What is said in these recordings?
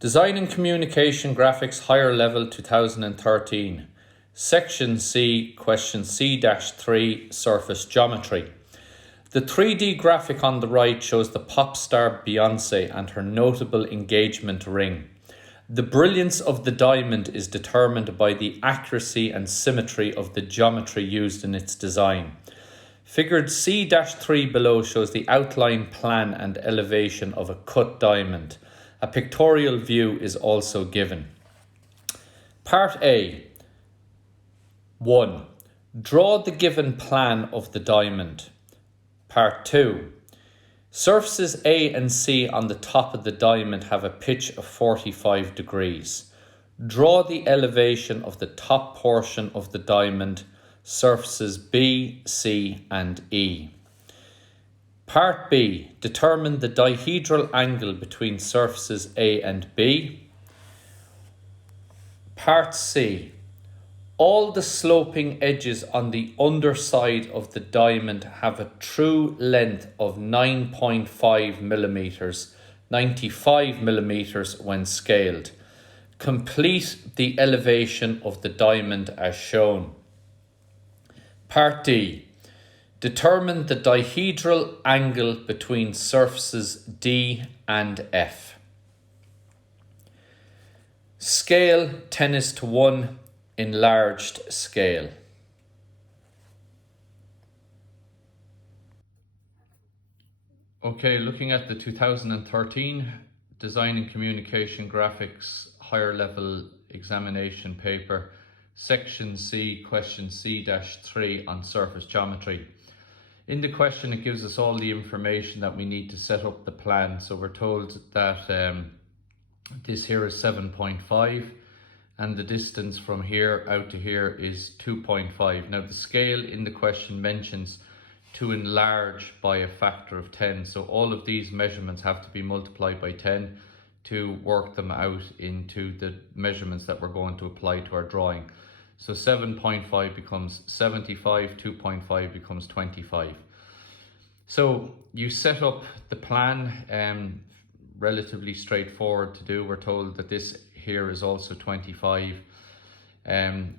Design and Communication Graphics Higher Level 2013. Section C, question C-3, Surface Geometry. The 3D graphic on the right shows the pop star Beyonce and her notable engagement ring. The brilliance of the diamond is determined by the accuracy and symmetry of the geometry used in its design. Figured C-3 below shows the outline, plan and elevation of a cut diamond. A pictorial view is also given. Part A. 1. Draw the given plan of the diamond. Part 2. Surfaces A and C on the top of the diamond have a pitch of 45 degrees. Draw the elevation of the top portion of the diamond, surfaces B, C and E. Part B. Determine the dihedral angle between surfaces A and B. Part C. All the sloping edges on the underside of the diamond have a true length of 9.5 millimeters, 95 millimeters when scaled. Complete the elevation of the diamond as shown. Part D. Determine the dihedral angle between surfaces D and F. Scale 10:1, enlarged scale. Okay, looking at the 2013 Design and Communication Graphics Higher Level Examination Paper, Section C, question C-3 on surface geometry. In the question, it gives us all the information that we need to set up the plan. So we're told that this here is 7.5 and the distance from here out to here is 2.5. Now the scale in the question mentions to enlarge by a factor of 10. So all of these measurements have to be multiplied by 10 to work them out into the measurements that we're going to apply to our drawing. So 7.5 becomes 75, 2.5 becomes 25. So you set up the plan, relatively straightforward to do. We're told that this here is also 25.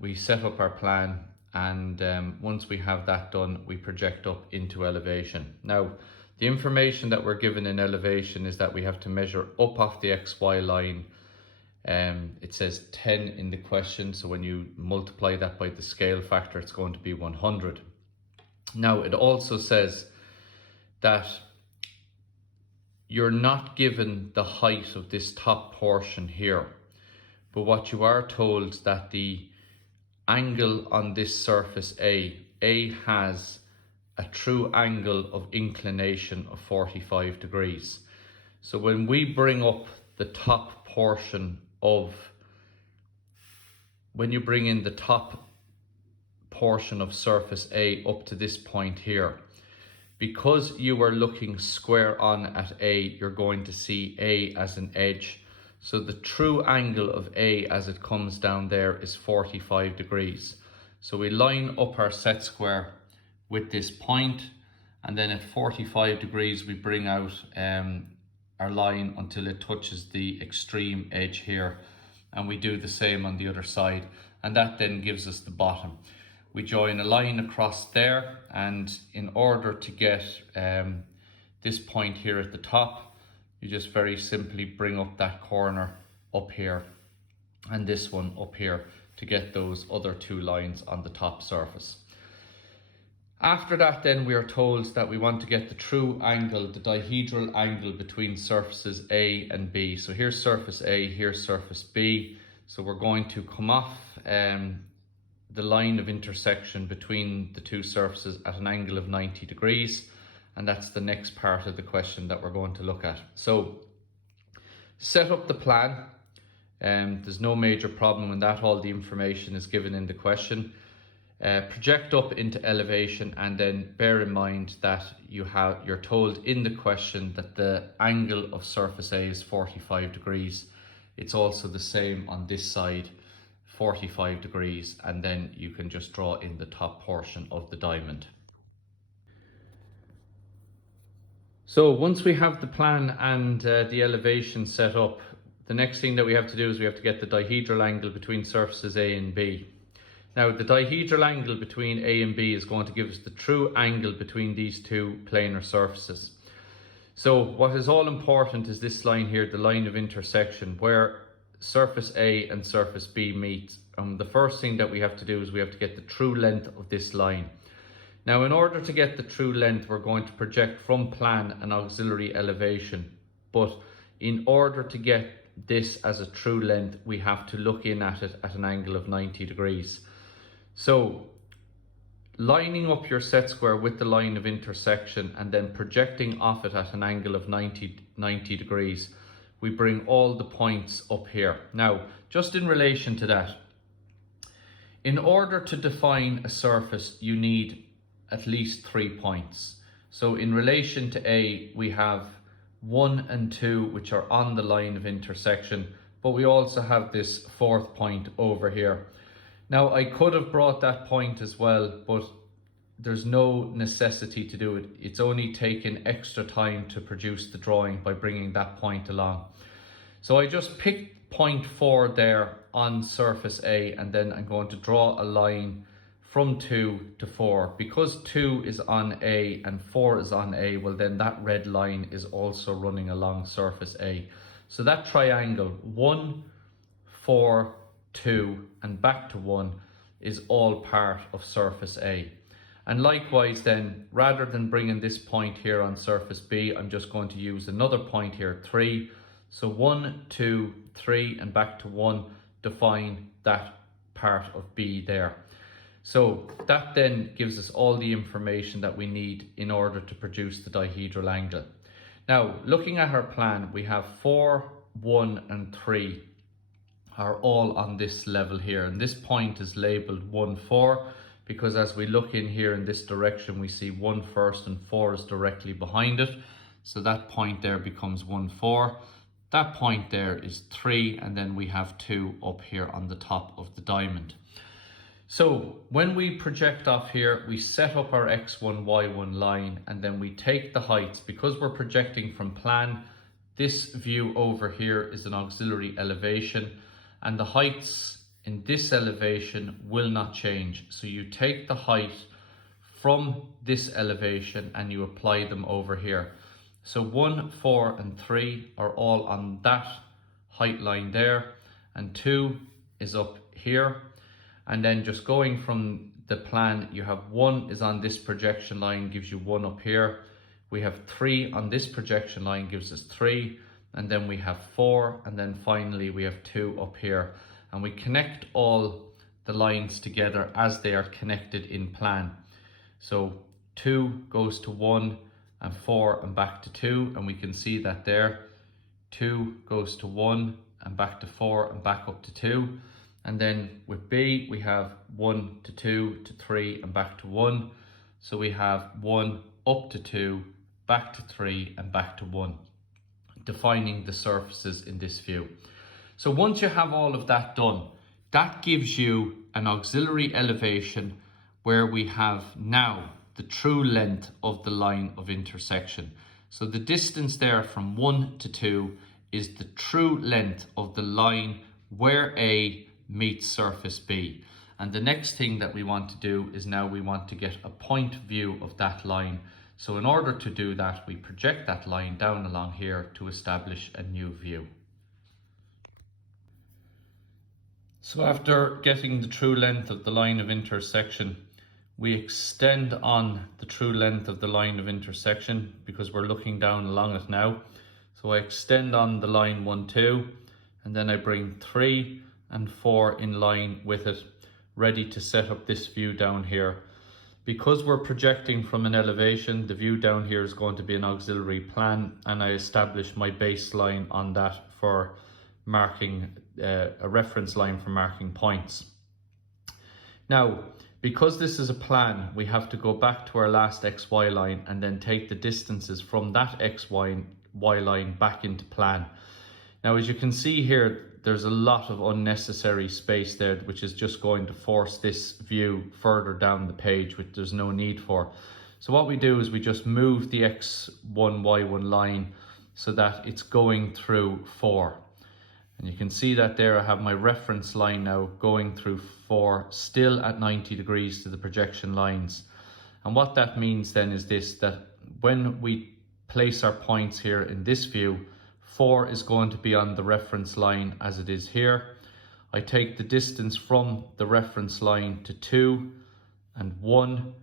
We set up our plan, and once we have that done, we project up into elevation. Now, the information that we're given in elevation is that we have to measure up off the XY line. It says 10 in the question, so when you multiply that by the scale factor, it's going to be 100. Now, it also says that you're not given the height of this top portion here, but what you are told that the angle on this surface A has a true angle of inclination of 45 degrees. So when we bring up the top portion when you bring in the top portion of surface A up to this point here, because you are looking square on at A, you're going to see A as an edge. So the true angle of A as it comes down there is 45 degrees. So we line up our set square with this point, and then at 45 degrees we bring out our line until it touches the extreme edge here, and we do the same on the other side, and that then gives us the bottom. We join a line across there, and in order to get this point here at the top, you just very simply bring up that corner up here and this one up here to get those other two lines on the top surface. After that, then we are told that we want to get the true angle, the dihedral angle between surfaces A and B. So here's surface A, here's surface B. So we're going to come off the line of intersection between the two surfaces at an angle of 90 degrees. And that's the next part of the question that we're going to look at. So set up the plan. There's no major problem in that. All the information is given in the question. Project up into elevation, and then bear in mind that you're told in the question that the angle of surface A is 45 degrees. It's also the same on this side, 45 degrees, and then you can just draw in the top portion of the diamond. So once we have the plan and the elevation set up, the next thing that we have to do is we have to get the dihedral angle between surfaces A and B. Now the dihedral angle between A and B is going to give us the true angle between these two planar surfaces. So what is all important is this line here, the line of intersection, where surface A and surface B meet. The first thing that we have to do is we have to get the true length of this line. Now in order to get the true length, we're going to project from plan an auxiliary elevation. But in order to get this as a true length, we have to look in at it at an angle of 90 degrees. So lining up your set square with the line of intersection and then projecting off it at an angle of 90 degrees, we bring all the points up here. Now, just in relation to that, in order to define a surface, you need at least 3 points. So in relation to A, we have 1 and 2, which are on the line of intersection, but we also have this 4th point over here. Now, I could have brought that point as well, but there's no necessity to do it. It's only taken extra time to produce the drawing by bringing that point along. So I just picked point 4 there on surface A, and then I'm going to draw a line from 2 to 4. Because 2 is on A and 4 is on A, well then that red line is also running along surface A. So that triangle, 1, 4, 2 and back to 1 is all part of surface A. And likewise then, rather than bringing this point here on surface B, I'm just going to use another point here, 3. So 1, 2, 3 and back to 1 define that part of B there. So that then gives us all the information that we need in order to produce the dihedral angle. Now, looking at our plan, we have 4, 1 and 3 are all on this level here, and this point is labeled 1, 4 because as we look in here in this direction, we see 1 first and 4 is directly behind it. So that point there becomes 1, 4. That point there is 3, and then we have 2 up here on the top of the diamond. So when we project off here, we set up our x1, y1 line, and then we take the heights. Because we're projecting from plan, this view over here is an auxiliary elevation, and the heights in this elevation will not change. So you take the height from this elevation and you apply them over here. So 1, 4 and 3 are all on that height line there, and 2 is up here. And then just going from the plan, you have 1 is on this projection line, gives you 1 up here. We have 3 on this projection line, gives us 3. And then we have 4, and then finally we have 2 up here. And we connect all the lines together as they are connected in plan. So 2 goes to 1 and 4 and back to 2, and we can see that there. 2 goes to 1 and back to 4 and back up to 2. And then with B, we have 1 to 2 to 3 and back to 1. So we have 1 up to 2, back to 3 and back to 1, defining the surfaces in this view. So once you have all of that done, that gives you an auxiliary elevation where we have now the true length of the line of intersection. So the distance there from 1 to 2 is the true length of the line where A meets surface B. And the next thing that we want to do is now we want to get a point view of that line. So in order to do that, we project that line down along here to establish a new view. So after getting the true length of the line of intersection, we extend on the true length of the line of intersection because we're looking down along it now. So I extend on the line 1, 2, and then I bring 3 and 4 in line with it, ready to set up this view down here. Because we're projecting from an elevation, the view down here is going to be an auxiliary plan, and I establish my baseline on that for marking, a reference line for marking points. Now, because this is a plan, we have to go back to our last XY line and then take the distances from that XY line back into plan. Now, as you can see here, there's a lot of unnecessary space there, which is just going to force this view further down the page, which there's no need for. So what we do is we just move the X1, Y1 line so that it's going through 4. And you can see that there I have my reference line now going through 4, still at 90 degrees to the projection lines. And what that means then is this, that when we place our points here in this view, 4 is going to be on the reference line as it is here. I take the distance from the reference line to 2 and 1,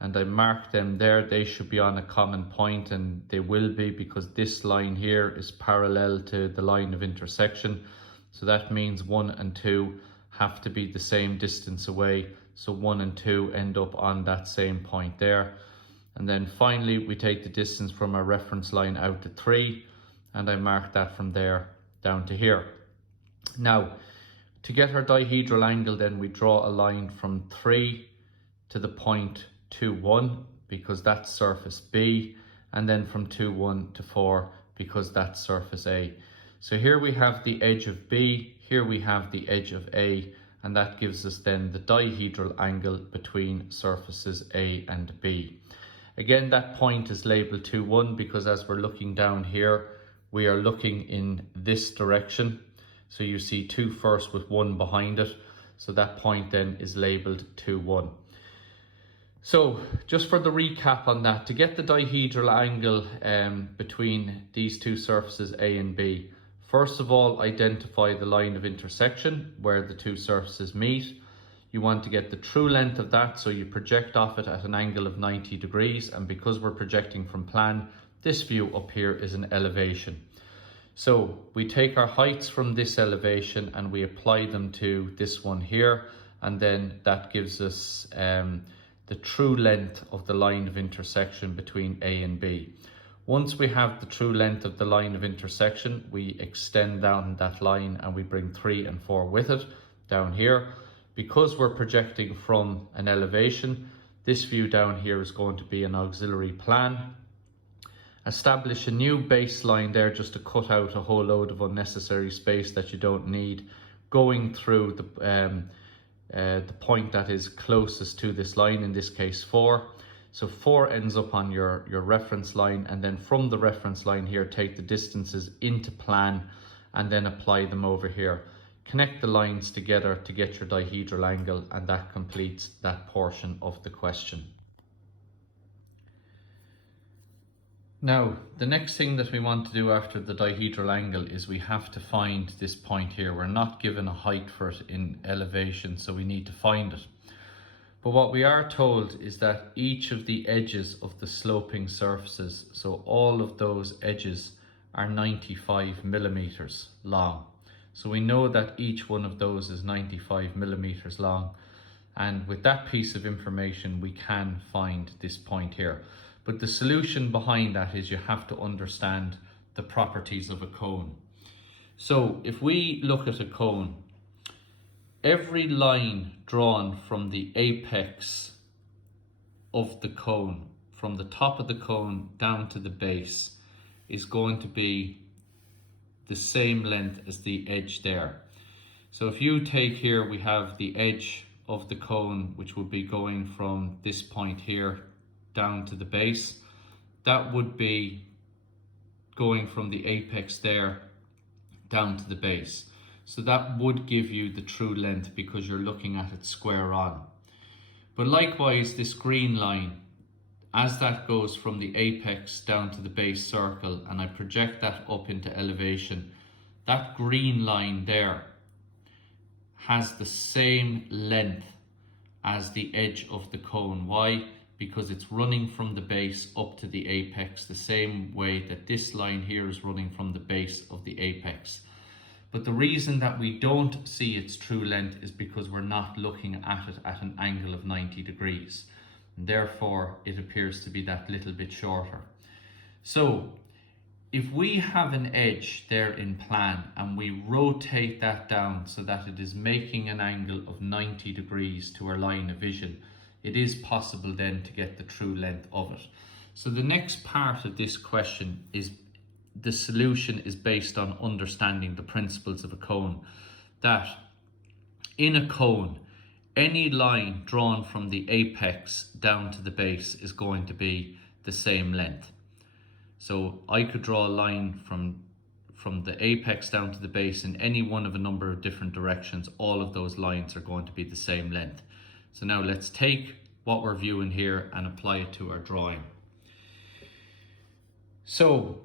and I mark them there. They should be on a common point, and they will be, because this line here is parallel to the line of intersection. So that means 1 and 2 have to be the same distance away. So 1 and 2 end up on that same point there. And then finally we take the distance from our reference line out to 3, and I mark that from there down to here. Now, to get our dihedral angle, then we draw a line from 3 to the point 2, 1, because that's surface B, and then from 2, 1 to 4, because that's surface A. So here we have the edge of B, here we have the edge of A, and that gives us then the dihedral angle between surfaces A and B. Again, that point is labeled 2, 1 because as we're looking down here, we are looking in this direction. So you see 2 first with 1 behind it. So that point then is labeled 2, 1. So just for the recap on that, to get the dihedral angle between these two surfaces A and B, first of all, identify the line of intersection where the two surfaces meet. You want to get the true length of that, so you project off it at an angle of 90 degrees, and because we're projecting from plan, this view up here is an elevation. So we take our heights from this elevation and we apply them to this one here, and then that gives us the true length of the line of intersection between A and B. Once we have the true length of the line of intersection, we extend down that line and we bring 3 and 4 with it down here. Because we're projecting from an elevation, this view down here is going to be an auxiliary plan. Establish a new baseline there just to cut out a whole load of unnecessary space that you don't need, going through the point that is closest to this line, in this case 4. So 4 ends up on your reference line, and then from the reference line here, take the distances into plan and then apply them over here. Connect the lines together to get your dihedral angle, and that completes that portion of the question. Now, the next thing that we want to do after the dihedral angle is we have to find this point here. We're not given a height for it in elevation, so we need to find it. But what we are told is that each of the edges of the sloping surfaces, so all of those edges, are 95 millimeters long. So we know that each one of those is 95 millimeters long. And with that piece of information, we can find this point here. But the solution behind that is you have to understand the properties of a cone. So if we look at a cone, every line drawn from the apex of the cone, from the top of the cone down to the base, is going to be the same length as the edge there. So if you take here, we have the edge of the cone, which would be going from this point here down to the base. That would be going from the apex there down to the base. So that would give you the true length because you're looking at it square on. But likewise, this green line, as that goes from the apex down to the base circle, and I project that up into elevation, that green line there has the same length as the edge of the cone. Why? Because it's running from the base up to the apex the same way that this line here is running from the base of the apex. But the reason that we don't see its true length is because we're not looking at it at an angle of 90 degrees. And therefore, it appears to be that little bit shorter. So, if we have an edge there in plan and we rotate that down so that it is making an angle of 90 degrees to our line of vision, it is possible then to get the true length of it. So the next part of this question is the solution is based on understanding the principles of a cone. That in a cone, any line drawn from the apex down to the base is going to be the same length. So I could draw a line from the apex down to the base in any one of a number of different directions, all of those lines are going to be the same length. So now let's take what we're viewing here and apply it to our drawing. So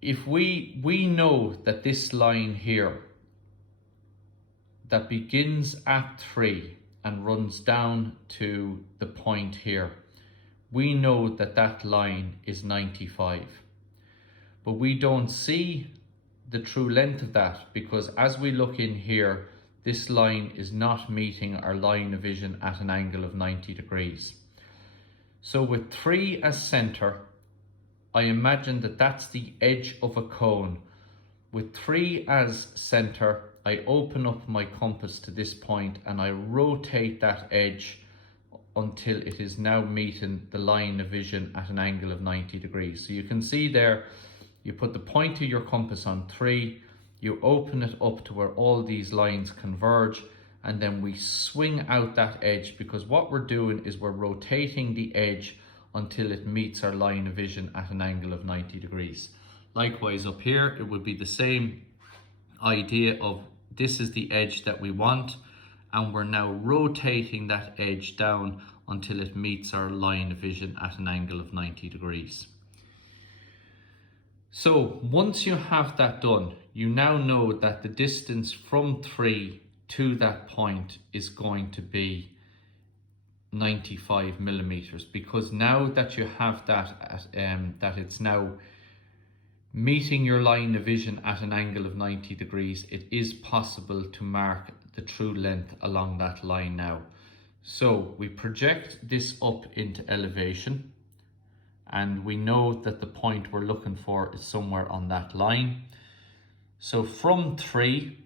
if we know that this line here that begins at 3 and runs down to the point here, we know that that line is 95. But we don't see the true length of that, because as we look in here, this line is not meeting our line of vision at an angle of 90 degrees. So with 3 as center, I imagine that that's the edge of a cone. With 3 as center, I open up my compass to this point and I rotate that edge until it is now meeting the line of vision at an angle of 90 degrees. So you can see there, you put the point of your compass on 3, you open it up to where all these lines converge, and then we swing out that edge, because what we're doing is we're rotating the edge until it meets our line of vision at an angle of 90 degrees. Likewise up here, it would be the same idea of this is the edge that we want, and we're now rotating that edge down until it meets our line of vision at an angle of 90 degrees. So once you have that done, you now know that the distance from 3 to that point is going to be 95 millimeters, because now that you have that that it's now meeting your line of vision at an angle of 90 degrees, it is possible to mark the true length along that line now. So we project this up into elevation, and we know that the point we're looking for is somewhere on that line. So from 3,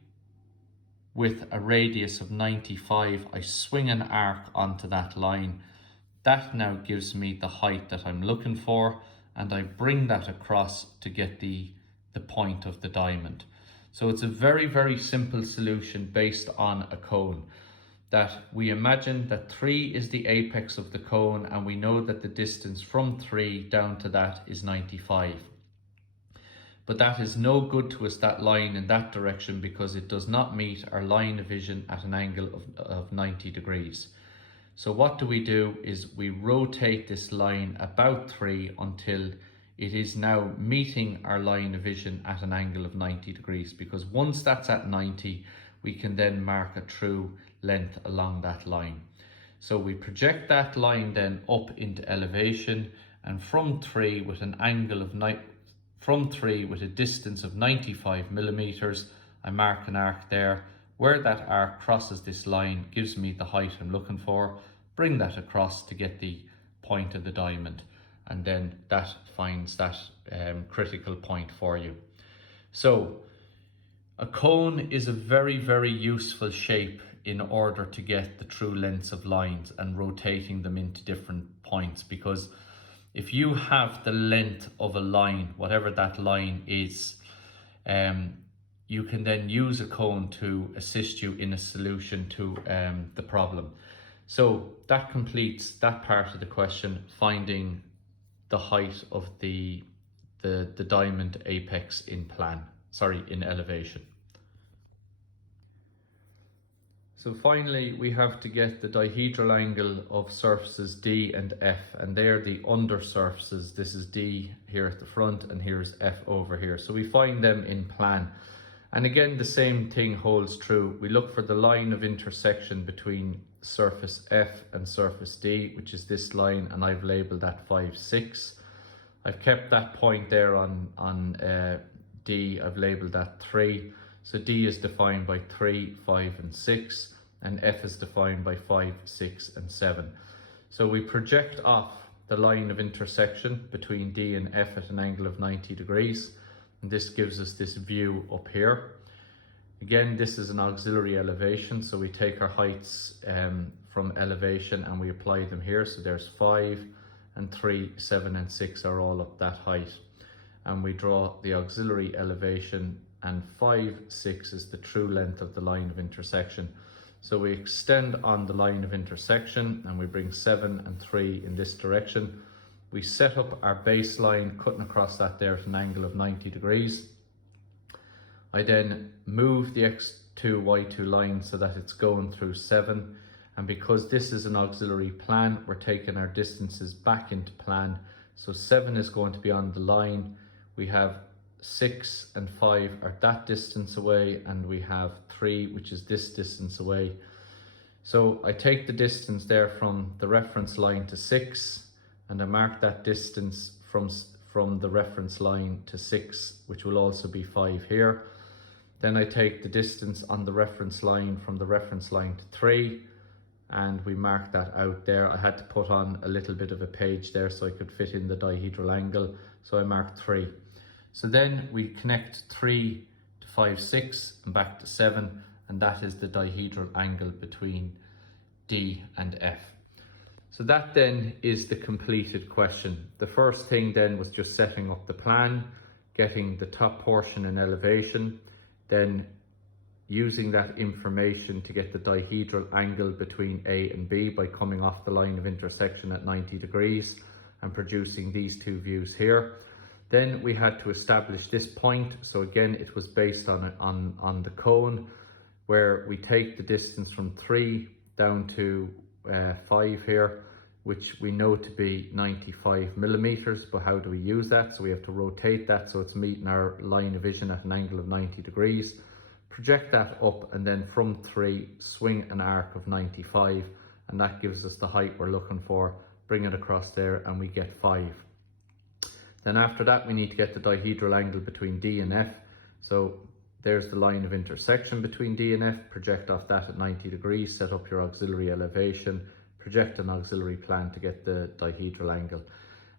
with a radius of 95, I swing an arc onto that line. That now gives me the height that I'm looking for, and I bring that across to get the point of the diamond. So it's a very, very simple solution based on a cone, that we imagine that 3 is the apex of the cone, and we know that the distance from 3 down to that is 95. But that is no good to us, that line in that direction, because it does not meet our line of vision at an angle of 90 degrees. So what do is we rotate this line about 3 until it is now meeting our line of vision at an angle of 90 degrees, because once that's at 90, we can then mark a true length along that line. So we project that line then up into elevation, and from 3 with an angle of from 3 with a distance of 95 millimeters, I mark an arc there. Where that arc crosses this line gives me the height I'm looking for. Bring that across to get the point of the diamond, and then that finds that critical point for you. So a cone is a very, very useful shape in order to get the true lengths of lines and rotating them into different points, because if you have the length of a line, whatever that line is, you can then use a cone to assist you in a solution to the problem. So that completes that part of the question, finding the height of the diamond apex in elevation. So finally, we have to get the dihedral angle of surfaces D and F, and they're the under surfaces. This is D here at the front, and here's F over here. So we find them in plan. And again, the same thing holds true. We look for the line of intersection between surface F and surface D, which is this line, and I've labeled that 5, 6. I've kept that point there on D, I've labeled that 3. So D is defined by 3, 5 and 6, and F is defined by 5, 6 and 7. So we project off the line of intersection between D and F at an angle of 90 degrees, and this gives us this view up here. Again, this is an auxiliary elevation, so we take our heights from elevation and we apply them here. So there's 5 and 3, 7 and 6 are all up that height, and we draw the auxiliary elevation, and 5, 6 is the true length of the line of intersection. So we extend on the line of intersection and we bring 7 and 3 in this direction. We set up our baseline, cutting across that there at an angle of 90 degrees. I then move the X2, Y2 line so that it's going through 7. And because this is an auxiliary plan, we're taking our distances back into plan. So 7 is going to be on the line. We have 6 and 5 are that distance away, and we have 3, which is this distance away. So I take the distance there from the reference line to 6, and I mark that distance from the reference line to 6, which will also be 5 here. Then I take the distance on the reference line from the reference line to 3, and we mark that out there. I had to put on a little bit of a page there so I could fit in the dihedral angle, so I marked 3. So then we connect 3 to 5, 6 and back to 7, and that is the dihedral angle between D and F. So that then is the completed question. The first thing then was just setting up the plan, getting the top portion in elevation, then using that information to get the dihedral angle between A and B by coming off the line of intersection at 90 degrees and producing these two views here. Then we had to establish this point. So again, it was based on the cone, where we take the distance from 3 down to 5 here, which we know to be 95 millimeters, but how do we use that? So we have to rotate that so it's meeting our line of vision at an angle of 90 degrees. Project that up, and then from 3, swing an arc of 95, and that gives us the height we're looking for. Bring it across there and we get 5. Then after that, we need to get the dihedral angle between D and F. So there's the line of intersection between D and F. Project off that at 90 degrees, set up your auxiliary elevation, project an auxiliary plan to get the dihedral angle.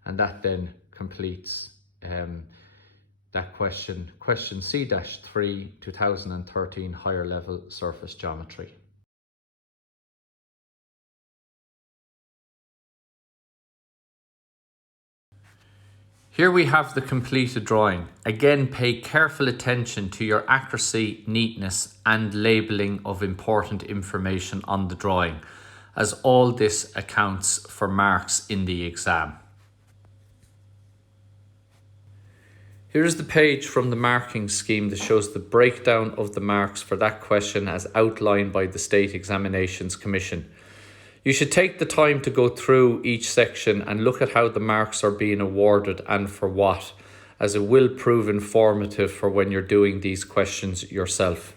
And that then completes that question C-3, 2013 higher level surface geometry. Here we have the completed drawing. Again, pay careful attention to your accuracy, neatness and labelling of important information on the drawing, as all this accounts for marks in the exam. Here's the page from the marking scheme that shows the breakdown of the marks for that question as outlined by the State Examinations Commission. You should take the time to go through each section and look at how the marks are being awarded and for what, as it will prove informative for when you're doing these questions yourself.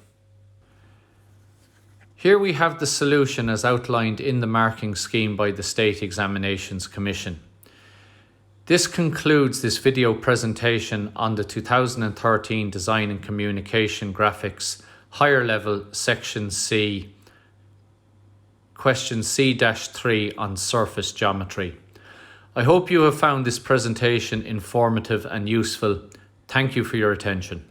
Here we have the solution as outlined in the marking scheme by the State Examinations Commission. This concludes this video presentation on the 2013 Design and Communication Graphics Higher Level Section C, question C-3 on surface geometry. I hope you have found this presentation informative and useful. Thank you for your attention.